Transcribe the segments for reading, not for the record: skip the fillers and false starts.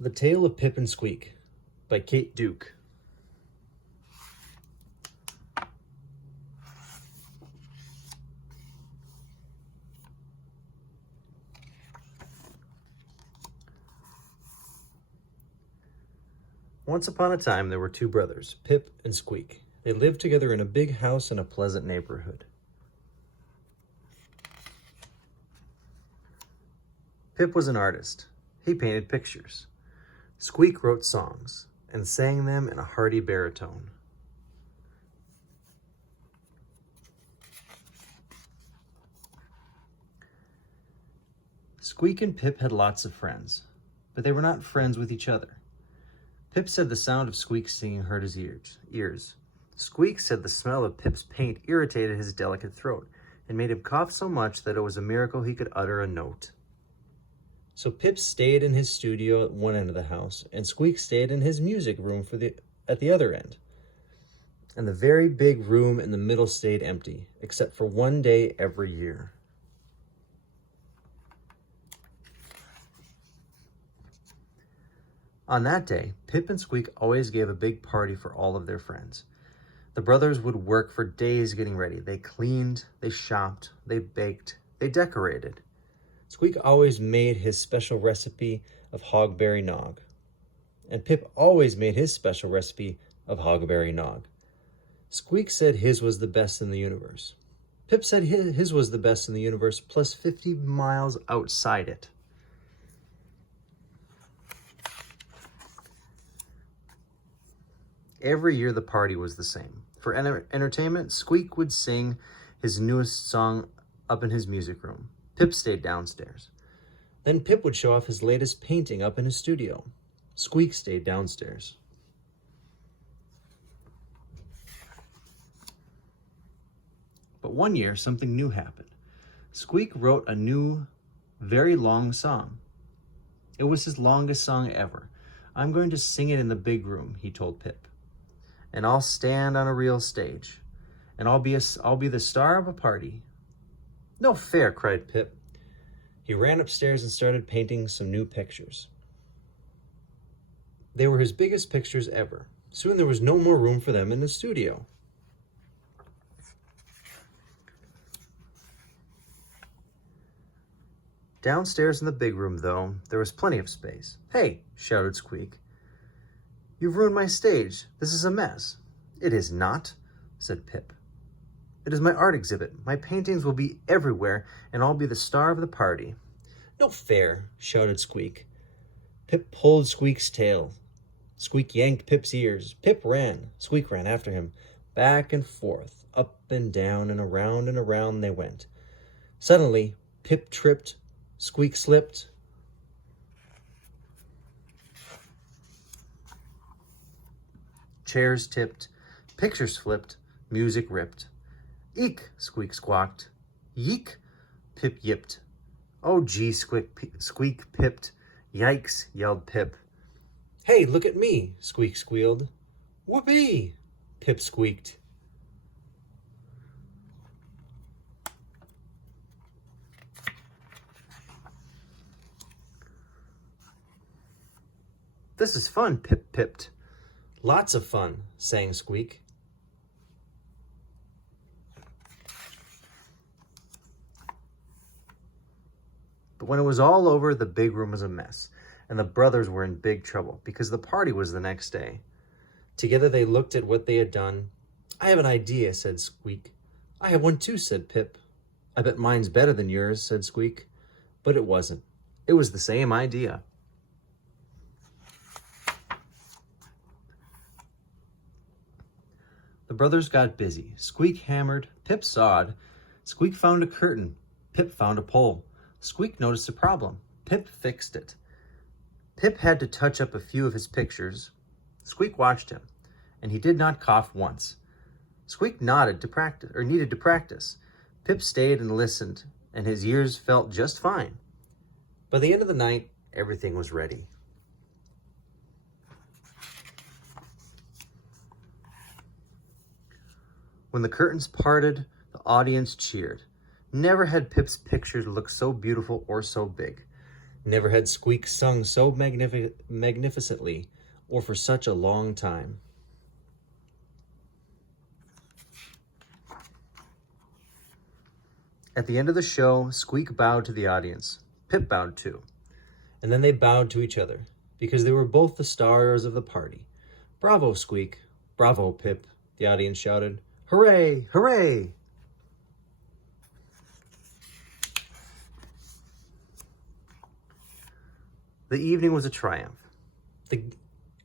The Tale of Pip and Squeak by Kate Duke. Once upon a time, there were two brothers, Pip and Squeak. They lived together in a big house in a pleasant neighborhood. Pip was an artist. He painted pictures. Squeak wrote songs and sang them in a hearty baritone. Squeak and Pip had lots of friends, but they were not friends with each other. Pip said the sound of Squeak singing hurt his ears. Squeak said the smell of Pip's paint irritated his delicate throat and made him cough so much that it was a miracle he could utter a note. So Pip stayed in his studio at one end of the house, and Squeak stayed in his music room at the other end. And the very big room in the middle stayed empty, except for one day every year. On that day, Pip and Squeak always gave a big party for all of their friends. The brothers would work for days getting ready. They cleaned, they shopped, they baked, they decorated. Squeak always made his special recipe of hogberry nog. And Pip always made his special recipe of hogberry nog. Squeak said his was the best in the universe. Pip said his was the best in the universe, plus 50 miles outside it. Every year the party was the same. For entertainment, Squeak would sing his newest song up in his music room. Pip stayed downstairs. Then Pip would show off his latest painting up in his studio. Squeak stayed downstairs. But one year, something new happened. Squeak wrote a new, very long song. It was his longest song ever. "I'm going to sing it in the big room," he told Pip. "And I'll stand on a real stage. And I'll be the star of a party." "No fair," cried Pip. He ran upstairs and started painting some new pictures. They were his biggest pictures ever. Soon there was no more room for them in the studio. Downstairs in the big room, though, there was plenty of space. "Hey," shouted Squeak. "You've ruined my stage. This is a mess." "It is not," said Pip. "It is my art exhibit. My paintings will be everywhere, and I'll be the star of the party." "No fair," shouted Squeak. Pip pulled Squeak's tail. Squeak yanked Pip's ears. Pip ran. Squeak ran after him. Back and forth, up and down, and around they went. Suddenly, Pip tripped. Squeak slipped. Chairs tipped. Pictures flipped. Music ripped. "Eek," Squeak squawked. "Yeek," Pip yipped. "Oh, gee," Squeak pipped. "Yikes," yelled Pip. "Hey, look at me," Squeak squealed. "Whoopee," Pip squeaked. "This is fun," Pip pipped. "Lots of fun," sang Squeak. But when it was all over, the big room was a mess, and the brothers were in big trouble because the party was the next day. Together they looked at what they had done. "I have an idea," said Squeak. "I have one too," said Pip. "I bet mine's better than yours," said Squeak. But it wasn't. It was the same idea. The brothers got busy. Squeak hammered, Pip sawed. Squeak found a curtain, Pip found a pole. Squeak noticed a problem. Pip fixed it. Pip had to touch up a few of his pictures. Squeak watched him, and he did not cough once. Squeak needed to practice. Pip stayed and listened, and his ears felt just fine. By the end of the night, everything was ready. When the curtains parted, the audience cheered. Never had Pip's pictures looked so beautiful or so big. Never had Squeak sung so magnificently or for such a long time. At the end of the show, Squeak bowed to the audience. Pip bowed too. And then they bowed to each other, because they were both the stars of the party. Bravo, Squeak. Bravo, Pip, the audience shouted. Hooray! Hooray! The evening was a triumph. The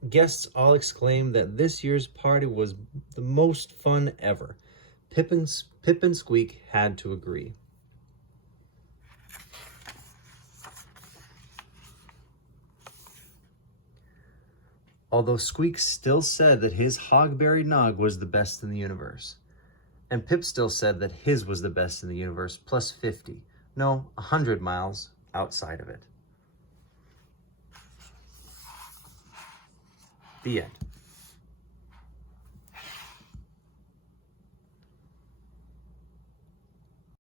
guests all exclaimed that this year's party was the most fun ever. Pip and Squeak had to agree. Although Squeak still said that his hogberry nog was the best in the universe. And Pip still said that his was the best in the universe, plus 50, no, 100 miles outside of it. The end.